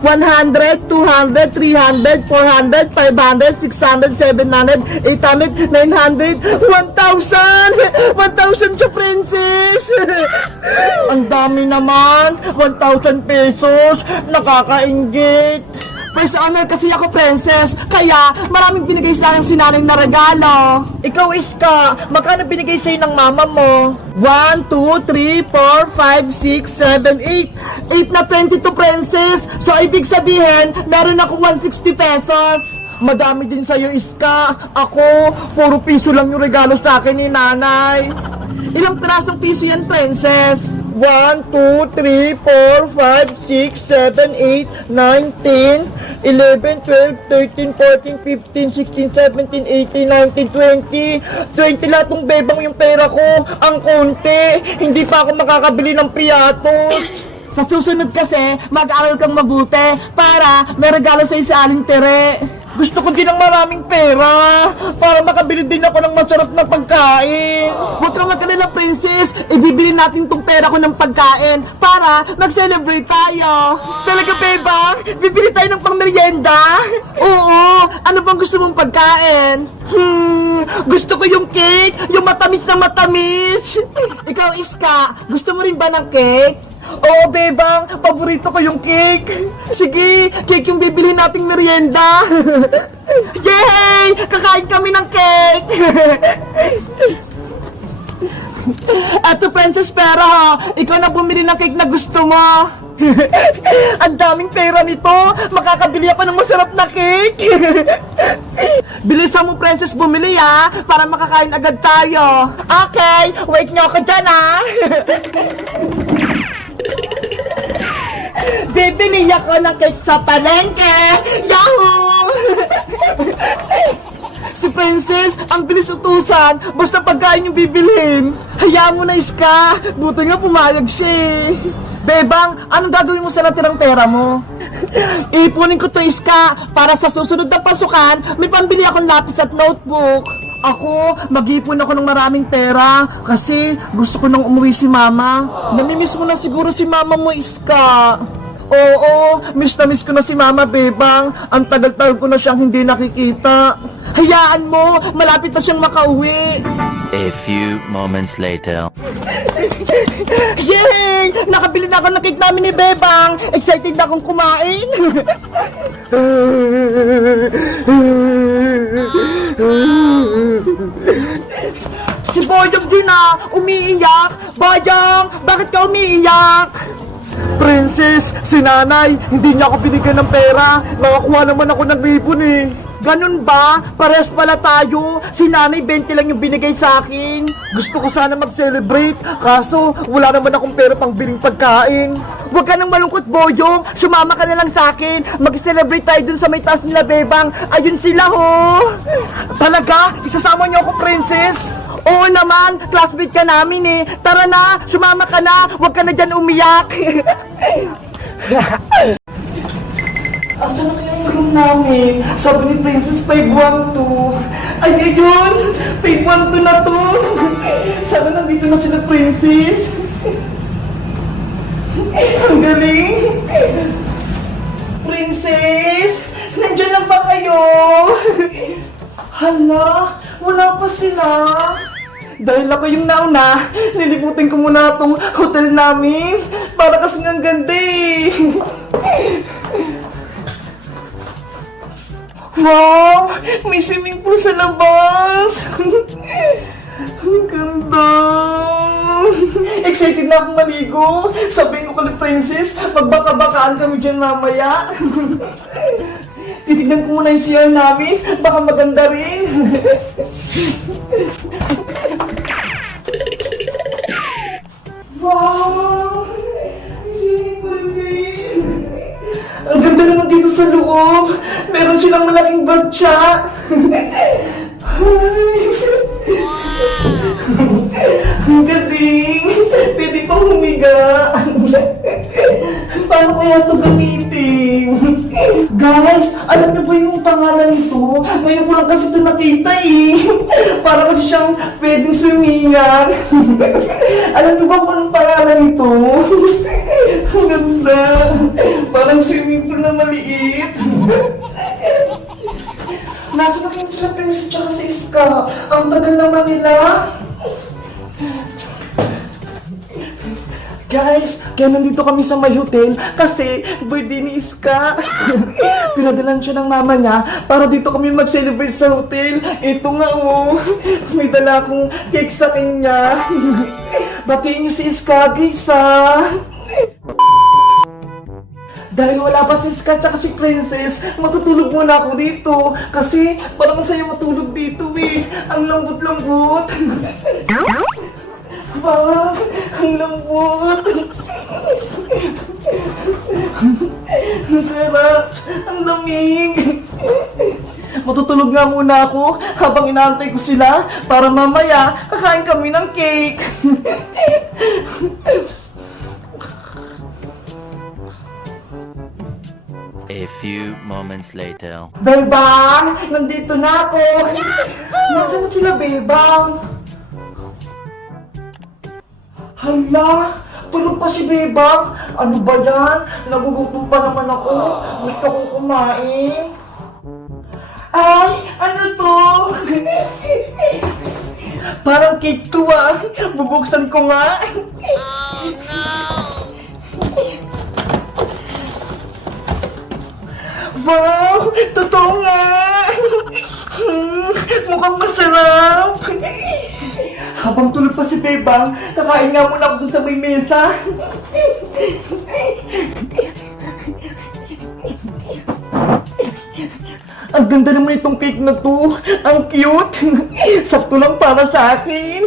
100, 200, 300, 400, 500, 600, 700, 800, 900, 1,000! 1,000 siya, princess! Ang dami naman! 1,000 pesos! Nakakainggit! First honor kasi ako, princess, kaya maraming binigay sa akin si nanay na regalo. Ikaw, Iska, magkano binigay sa'yo ng mama mo? 1, 2, 3, 4, 5, 6, 7, 8. 8 na 22, princess. So, ibig sabihin, meron ako 160 pesos. Madami din sa'yo, Iska. Ako, puro piso lang yung regalo sa akin ni nanay. Ilang pirasong piso yan, princess? 1, 2, 3, 4, 5, 6, 7, 8, 9, 10, 11, 12, 13, 14, 15, 16, 17, 18, 19, 20. 20 lahat ng bebang yung pera ko. Ang konti. Hindi pa ako makakabili ng piatos. Sa susunod kasi, mag-aaral kang mabuti para may regalo sa Aling Tere. Gusto ko din ng maraming pera para makabili din ako ng masarap na pagkain. Huwag kang magkalala, princess. Ibibili natin tong pera ko ng pagkain para mag-celebrate tayo. Talaga, bebang? Bibili tayo ng pang-merienda? Oo. Ano bang gusto mong pagkain? Gusto ko yung cake. Yung matamis na matamis. Ikaw, Iska, gusto mo rin ba ng cake? Oo, bebang, paborito ko yung cake. Sige, cake yung bibili nating merienda. Yay! Kakain kami ng cake. Eto, princess, pera ha. Ikaw na bumili ng cake na gusto mo. Ang daming pera nito. Makakabili ako ng masarap na cake. Bilisan mo, princess, bumili ha, para makakain agad tayo. Okay, wait nyo ako dyan ha. Bibili ako ng cake sa palengke! Yahoo! Si princess, ang bilis utusan, basta pagkain yung bibilhin. Hayaan mo na, Iska. Buti nga pumayag siya eh. Bebang, anong gagawin mo sa natirang pera mo? Ipunin ko to, Iska, para sa susunod na pasukan, may pambili akong lapis at notebook. Ako, mag-ipon ako ng maraming pera kasi gusto ko nang umuwi si mama. Namimiss mo na siguro si mama mo, Iska. Oo, miss na miss ko na si mama, bebang. Ang tagal-tagal ko na siyang hindi nakikita. Hayaan mo, malapit na siyang makauwi. A few moments later. Yay! Nakabili na ako ng cake namin ni Bebang. Excited na akong kumain. Si Boyong din na, umiiyak. Boyong, bakit ka umiiyak? Princess, si nanay, hindi niya ako binigyan ng pera. Nakakuha naman ako ng ribbon eh. Ganun ba? Pares pala tayo. Si nanay 20 lang yung binigay sa akin. Gusto ko sana mag-celebrate, kaso wala naman akong pera pang biling pagkain. Huwag ka nang malungkot, Boyong. Sumama ka na lang sa akin. Mag-celebrate tayo dun sa may taas nila, Bebang. Ayun sila, ho. Talaga? Isasama niyo ako, princess? Oo naman, classmate ka namin eh. Tara na, sumama ka na. Huwag ka na dyan umiyak. Asan na kaya yung room namin? Sabi ni Princess 512. Ay, ayun! 512 na to! Sabi nandito na sila, Princess. Ang galing! Princess! Nandiyan na ba kayo? Hala! Wala pa sila! Dahil ako yung nauna, nilibutin ko muna itong hotel namin para kasing ang ganda eh. Wow! May swimming pool sa labas! Ang ganda! Excited na akong maligo! Sabihin ko kay Princess, magbaka-bakaan kami dyan mamaya! Titignan ko muna yung CR namin, baka maganda rin! Wow! May swimming pool din! Ang ganda naman dito sa loob. Meron silang malaking batya. Ang galing. Pwede pang humiga. Paano kaya ito gamitin? Guys, alam niyo ba yung pangalan nito? Ngayon ko lang kasi ito nakita eh. Para kasi siyang pwedeng swimingan. Alam niyo ba kung anong pangalan nito? Ang ganda. Parang swimming pool na maliit. Nasa na kayo sila Princess tsaka si Iska. Ang tagal naman nila. Guys, kaya nandito kami sa may hotel kasi birthday ni Iska. Pinadalan siya ng mama niya para dito kami mag-celebrate sa hotel. Ito nga oh, may dala akong cake sa kanya. Batiin niyo si Iska, guys ah. Dahil wala pa si Iska at si Princess, matutulog muna ako dito. Kasi parang masaya matulog dito eh. Ang lambot-lambot. Parang ang lambot. Ang sarap. Ang lamig. Matutulog nga muna ako habang inaantay ko sila para mamaya kakain kami ng cake. A few moments later. Bebang! Nandito na ako! Nasaan na sila, Bebang? Hala! Tulog pa si Bebang! Ano ba yan? Nagugutom pa naman ako. Gusto kong kumain. Ay! Ano to? Parang cake to ah! Bubuksan ko nga! Oh no! Wow! Totoo nga! Mukhang masarap! Habang tulog pa si Bebang, kakain nga muna ako dun sa may mesa. Ang ganda naman itong cake na to. Ang cute! Sakto lang para sa akin.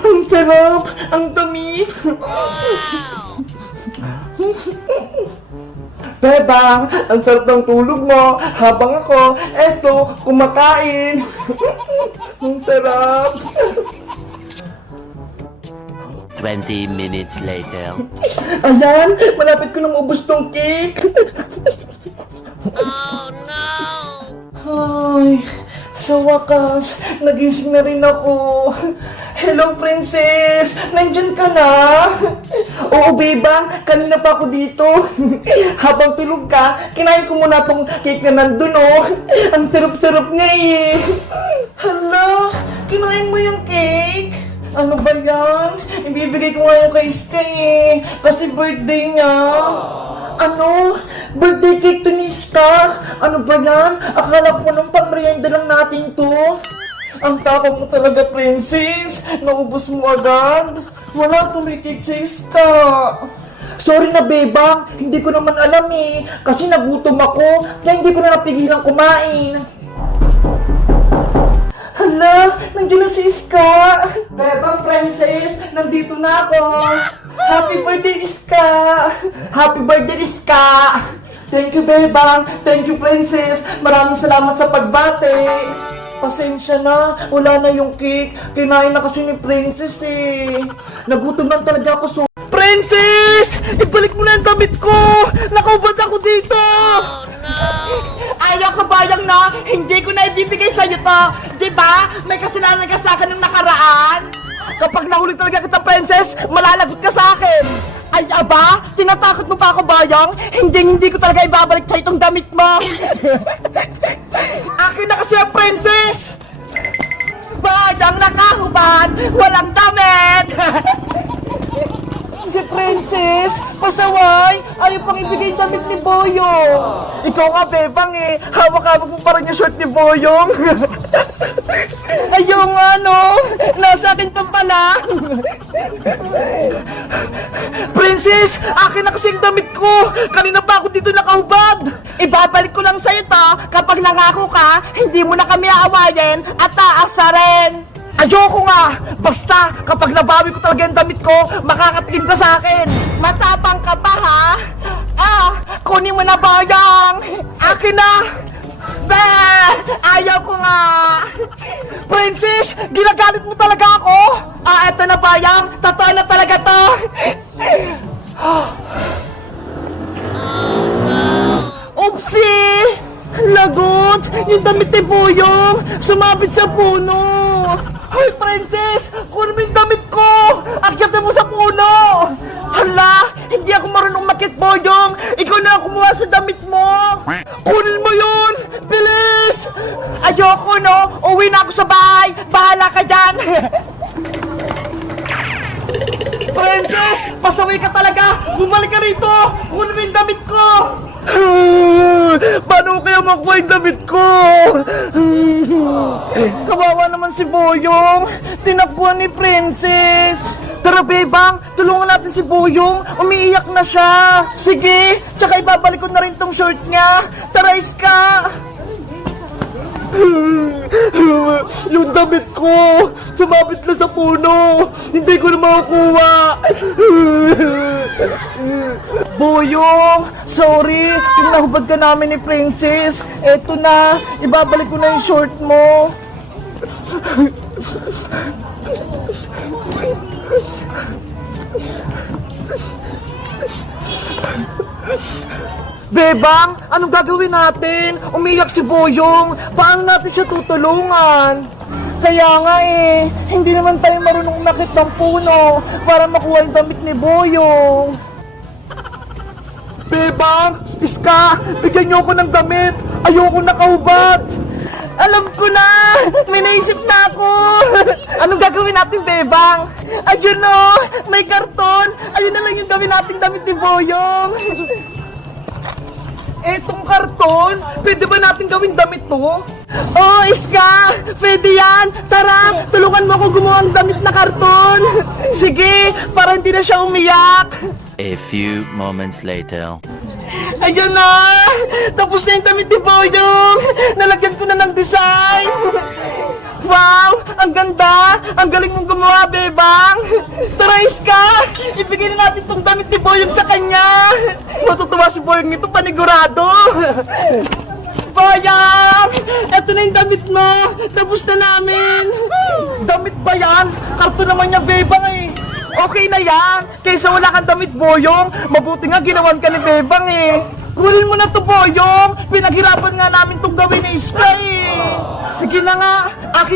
Ang sarap! Ang tamis! Bebang, ang sarap ng tulog mo habang ako, eto, kumakain. Ang sarap. 20 minutes later. Ayan, malapit ko nang ubos tong cake. Oh no! Ay, sa wakas, nagising na rin ako. Hello, Princess! Nandyan ka na? Oo, Bebang, kanina pa ako dito. Habang tulog ka, kinain ko muna tong cake na nandun, oh. Ang sarap-sarap nga eh. Hala, kinain mo yung cake? Ano ba yan? Ibibigay ko nga yung kay Iska eh. Kasi birthday niya. Ano? Birthday cake to ni Iska? Ano ba yan? Akala ko nung pang-merienda lang natin to. Ang takot mo talaga, Princess. Naubos mo agad. Wala tuloy cake sa Iska. Sorry na, Bebang. Hindi ko naman alam eh. Kasi nagutom ako. Kaya hindi ko na napigilan kumain. Hala, nandiyan na si Iska. Bebang, Princess, nandito na ako. Happy birthday, Iska. Happy birthday, Iska. Thank you, Bebang. Thank you, Princess. Maraming salamat sa pagbate. Pasensya na, wala na yung cake. Kinain na kasi ni Princess eh. Nagutom lang talaga ako so... Princess! Ibalik mo na ang damit ko! Nakaubad ako dito! Oh no! Ayaw ka bayang na, hindi ko na ibibigay sa'yo to. Diba? May kasalanan ka sa akin nung nakaraan. Kapag nahuli talaga kita, Princess, malalagot ka sa akin. Ay, aba? Tinatakot mo pa ako, bayang? Hindi ko talaga ibabalik sa'yo itong damit mo. Akin na kasi ang Princess! Bayang nakahubad, walang damit! Si Princess, pasaway, ayaw pang ibigay damit ni Boyong. Ikaw nga, Bebang eh, hawak-hawak mo parang yung shirt ni Boyong. Ayaw nga, no? Nasa akin pa pala. Princess, akin na kasi yung damit ko. Kanina pa ako dito nakahubad. Ibabalik ko lang sa'yo to kapag nangako ka, hindi mo na kami aawayin at taasa rin. Ayoko nga! Basta, kapag nabawi ko talaga yung damit ko, makakatikim ka sa akin! Matapang ka pa, ha? Ah! Kunin mo na, bayang! Akin na! Be! Ayaw ko nga! Princess! Ginagalit mo talaga ako! Ah, eto na, bayang! Totoo na talaga to! yung damit ni Boyong! Sumabit sa puno! Hoy, Princess! Kunin mo yung damit ko! Akyatin mo sa puno! Hala! Hindi ako marunong makit, Boyong! Ikaw na ang kumuha sa damit mo! Kunin mo yun! Bilis! Ayoko, no? Uwi na ako sa bahay! Bahala ka dyan! Princess! Pasaway ka talaga! Bumalik ka rito! Kunin mo yung damit ko! Paano kaya makuha yung damit ko? Kawawa naman si Boyong! Tinakbuhan ni Princess! Tara, Bebang! Tulungan natin si Boyong! Umiiyak na siya! Sige! Tsaka ibabalik ko na rin tong short niya! Tara, Iska! Yung damit ko! Sumabit na sa puno! Hindi ko na makukuha! Boyong! Sorry! Yung nahubad ka namin ni Princess! Eto na! Ibabalik ko na yung short mo! Bebang, anong gagawin natin? Umiyak si Boyong. Paano natin siya tutulungan? Kaya nga hindi naman tayo marunong nakit ng puno para makuha yung damit ni Boyong. Bebang, Iska, bigyan niyo ako ng damit. Ayoko nakahubad. Alam ko na! May naisip na ako! Anong gagawin natin, Bebang? Ayun o! May karton! Ayun na lang yung gawin natin damit ni Boyong! Etong karton, pwede ba natin gawing damit to? Oh, Iska! Pwede yan! Tara, tulungan mo ako gumawa ng damit na karton! Sige, para hindi na siya umiyak! A few moments later. Ayan na! Tapos na yung damit ni Boyong! Nalagyan ko na ng design! Wow! Ang ganda! Ang galing mong gumawa, Bebang! Tara, Iska! Ibigay na natin tong damit ni Boyong sa kanya! Matutuwa si Boyong nito, panigurado! Boyong! Eto na yung damit mo! Tapos na namin! Damit ba yan? Karton naman niya, Bebang eh! Okay na yan! Kaysa wala kang damit, Boyong! Mabuti nga ginawan ka ni Bebang eh! Kunin mo na to, Boyong! Pinaghirapan nga namin tong gawin ni Iska eh! Sige na nga! Akin